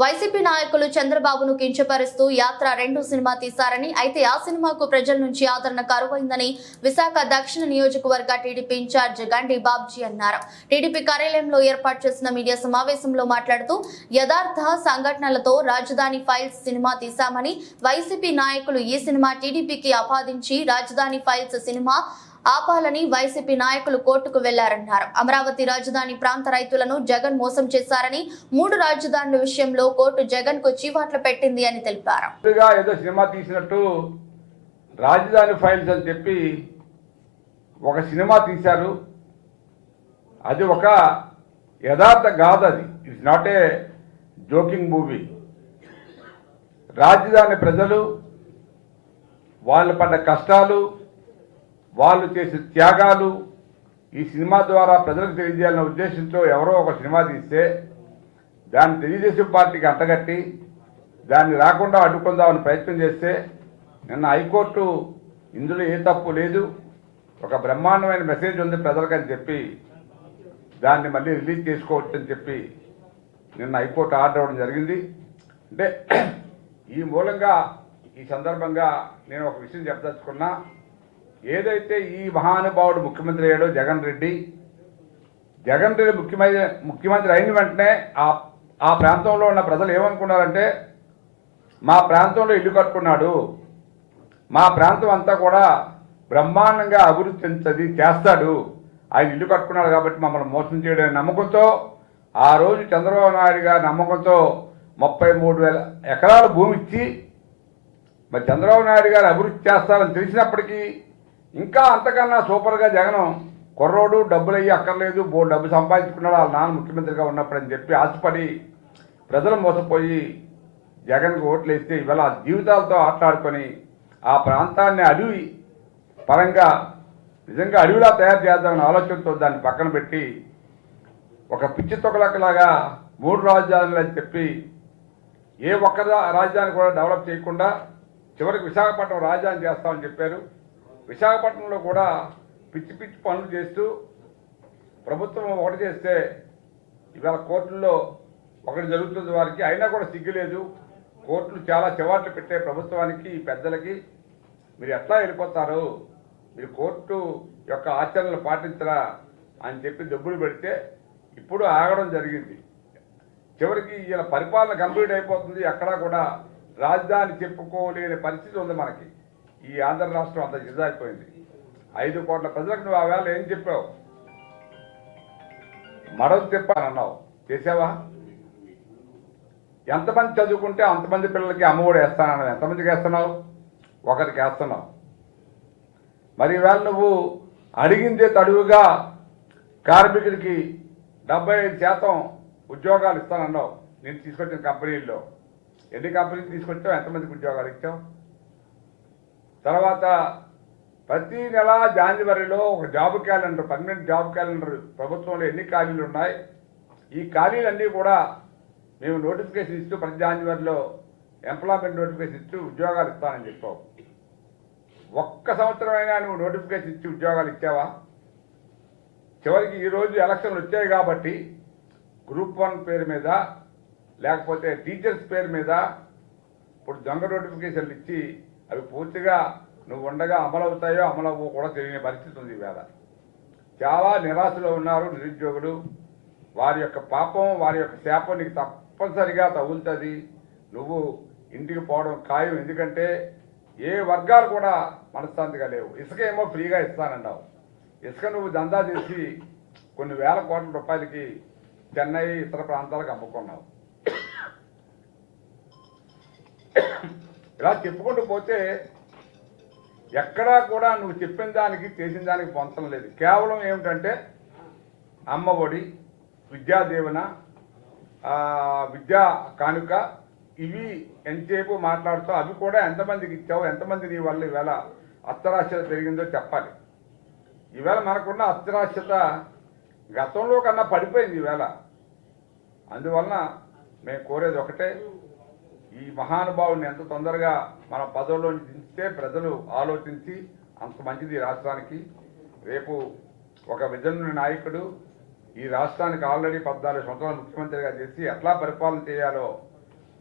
YCP నాయకులు చంద్రబాబును కించపరుస్తూ యాత్ర 2 సినిమా తీశారని, అయితే ఆ సినిమాకు ప్రజల నుంచి ఆదరణ కరువైందని విశాఖ దక్షిణ నియోజకవర్గ టీడీపీ ఇన్ఛార్జ్ గండి బాబ్జీ అన్నారు. టీడీపీ కార్యాలయంలో ఏర్పాటు చేసిన మీడియా సమావేశంలో మాట్లాడుతూ యథార్థ సంఘటనలతో రాజధాని ఫైల్స్ సినిమా తీశామని, వైసీపీ నాయకులు ఈ సినిమా టీడీపీకి ఆపాదించి రాజధాని ఫైల్స్ సినిమా ఆపాలని వైసీపీ నాయకులు కోర్టుకు వెళ్లారన్నారు. అమరావతి రాజధాని ప్రాంత రైతులను జగన్ మోసం చేశారని, 3 రాజధానుల విషయంలో కోర్టు జగన్ కు చీవాట్లు పెట్టింది అని తెలిపారు. ఏదో సినిమా తీసినట్టు రాజధాని ఫైల్స్ అని చెప్పి ఒక సినిమా తీశారు. అది ఒక యథార్థ గాథ. అది it's not a joking movie. రాజధాని ప్రజలు వాళ్ళు పడ్డ కష్టాలు, వాళ్ళు చేసే త్యాగాలు ఈ సినిమా ద్వారా ప్రజలకు తెలియజేయాలనే ఉద్దేశంతో ఎవరో ఒక సినిమా తీస్తే దాన్ని తెలుగుదేశం పార్టీకి అంటగట్టి దాన్ని రాకుండా అడ్డుకుందామని ప్రయత్నం చేస్తే నిన్న హైకోర్టు ఇందులో ఏ తప్పు లేదు, ఒక బ్రహ్మాండమైన మెసేజ్ ఉంది ప్రజలకని చెప్పి దాన్ని మళ్ళీ రిలీజ్ చేసుకోవచ్చని చెప్పి నిన్న హైకోర్టు ఆర్డర్ ఇవ్వడం జరిగింది. అంటే ఈ మూలంగా ఈ సందర్భంగా నేను ఒక విషయం చెప్పదలుచుకున్నా. ఏదైతే ఈ మహానుభావుడు ముఖ్యమంత్రి అయ్యాడో జగన్ రెడ్డి ముఖ్యమంత్రి అయిన వెంటనే ఆ ప్రాంతంలో ఉన్న ప్రజలు ఏమనుకున్నారంటే, మా ప్రాంతంలో ఇల్లు కట్టుకున్నాడు, మా ప్రాంతం అంతా కూడా బ్రహ్మాండంగా అభివృద్ధి చేస్తాడు, ఆయన ఇల్లు కట్టుకున్నాడు కాబట్టి మమ్మల్ని మోసం చేయడం నమ్మకంతో ఆ రోజు చంద్రబాబు నాయుడు గారి నమ్మకంతో 33,000 ఎకరాల భూమి ఇచ్చి మరి చంద్రబాబు నాయుడు గారు అభివృద్ధి చేస్తారని తెలిసినప్పటికీ ఇంకా అంతకన్నా సూపర్గా జగన్ కుర్రోడు డబ్బులు అయ్యి అక్కర్లేదు, డబ్బు సంపాదించుకున్నాడు వాళ్ళ నాన్న ముఖ్యమంత్రిగా ఉన్నప్పుడు అని చెప్పి ఆశపడి ప్రజలు మోసపోయి జగన్కు ఓట్లు వేస్తే ఇవాళ జీవితాలతో ఆటలాడుకొని ఆ ప్రాంతాన్ని అడవి పరంగా నిజంగా అడవిలా తయారు చేద్దామని ఆలోచనతో దాన్ని పక్కన పెట్టి ఒక పిచ్చి తొక్కలలాగా 3 రాజధానులు అని చెప్పి ఏ ఒక్క రాజధాని కూడా డెవలప్ చేయకుండా చివరికి విశాఖపట్నం రాజధాని చేస్తామని చెప్పారు. విశాఖపట్నంలో కూడా పిచ్చి పిచ్చి పనులు చేస్తూ ప్రభుత్వం ఒకటి చేస్తే ఇవాళ కోర్టుల్లో ఒకటి జరుగుతుంది వారికి, అయినా కూడా సిగ్గులేదు. కోర్టులు చాలా చివాట్లు పెట్టే ప్రభుత్వానికి పెద్దలకి మీరు ఎట్లా వెళ్ళిపోతారు, మీరు కోర్టు యొక్క ఆచరణలు పాటించరా అని చెప్పి దెబ్బలు పెడితే ఇప్పుడు ఆగడం జరిగింది. చివరికి ఇలా పరిపాలన కంప్లీట్ అయిపోతుంది, ఎక్కడా కూడా రాజధాని చెప్పుకోలేని పరిస్థితి ఉంది మనకి. ఈ ఆంధ్ర రాష్ట్రం అంత జిజాయిపోయింది. 5 కోట్ల ప్రజలకు నువ్వు ఆ వేళ ఏం చెప్పావు? మడవ తిప్పానన్నావు, చేసావా? ఎంతమంది చదువుకుంటే అంతమంది పిల్లలకి అమ్మఒడి వేస్తానన్నావు, ఎంతమందికి వేస్తున్నావు? ఒకరికి వేస్తున్నావు. మరి ఈవేళ నువ్వు అడిగిందే తడువుగా కార్మికుడికి 75% ఉద్యోగాలు ఇస్తానన్నావు. నేను తీసుకొచ్చిన కంపెనీల్లో ఎన్ని కంపెనీలు తీసుకొచ్చావు, ఎంతమందికి ఉద్యోగాలు ఇచ్చావు? తర్వాత ప్రతి నెల జనవరిలో ఒక job calendar, permanent job calendar ప్రభుత్వంలో ఎన్ని ఖాళీలు ఉన్నాయి, ఈ ఖాళీలన్నీ కూడా మేము నోటిఫికేషన్ ఇస్తూ ప్రతి జనవరిలో ఎంప్లాయ్మెంట్ నోటిఫికేషన్ ఇస్తూ ఉద్యోగాలు ఇస్తానని చెప్పావు. ఒక్క సంవత్సరమైనా నువ్వు నోటిఫికేషన్ ఇచ్చి ఉద్యోగాలు ఇచ్చావా? చివరికి ఈరోజు ఎలక్షన్లు వచ్చాయి కాబట్టి గ్రూప్ 1 పేరు మీద లేకపోతే టీచర్స్ పేరు మీద ఇప్పుడు దొంగ నోటిఫికేషన్లు ఇచ్చి అవి పూర్తిగా నువ్వు ఉండగా అమలవుతాయో అమలవు కూడా తెలియని పరిస్థితి ఉంది. ఈవేళ చాలా నిరాశలో ఉన్నారు నిరుద్యోగులు. వారి యొక్క పాపం, వారి యొక్క శాపం నీకు తప్పనిసరిగా తగులుతుంది. నువ్వు ఇంటికి పోవడం ఖాయం. ఎందుకంటే ఏ వర్గాలు కూడా మనశ్శాంతిగా లేవు. ఇసుక ఏమో ఫ్రీగా ఇస్తానన్నావు. ఇసుక నువ్వు దందా చేసి కొన్ని వేల కోట్ల రూపాయలకి చెన్నై ఇతర ప్రాంతాలకు అమ్ముకున్నావు. ఇలా చెప్పుకుంటూ పోతే ఎక్కడా కూడా నువ్వు చెప్పిన దానికి చేసిన దానికి పొంతం లేదు. కేవలం ఏమిటంటే అమ్మ ఒడి, విద్యా దీవెన, విద్యా కానుక, ఇవి ఎంతసేపు మాట్లాడుతావు. అవి కూడా ఎంతమందికి ఇచ్చావు, ఎంతమంది నీ వల్ల ఈవేళ అక్షరాస్యత పెరిగిందో చెప్పాలి. ఈవేళ మనకున్న అక్షరాస్యత గతంలో కన్నా పడిపోయింది ఈవేళ. అందువలన మేము కోరేది ఒకటే, ఈ మహానుభావుని ఎంత తొందరగా మన పదవిలో దించితే ప్రజలు ఆలోచించి అంత మంచిది రాష్ట్రానికి. రేపు ఒక విజన్ నాయకుడు ఈ రాష్ట్రానికి ఆల్రెడీ 14 సంవత్సరాలు ముఖ్యమంత్రిగా చేసి ఎట్లా పరిపాలన చేయాలో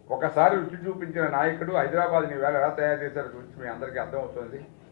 ఒకసారి రుచి చూపించిన నాయకుడు హైదరాబాద్ని వేళ ఎలా తయారు చేశారో చూసి మీ అందరికీ అర్థమవుతుంది.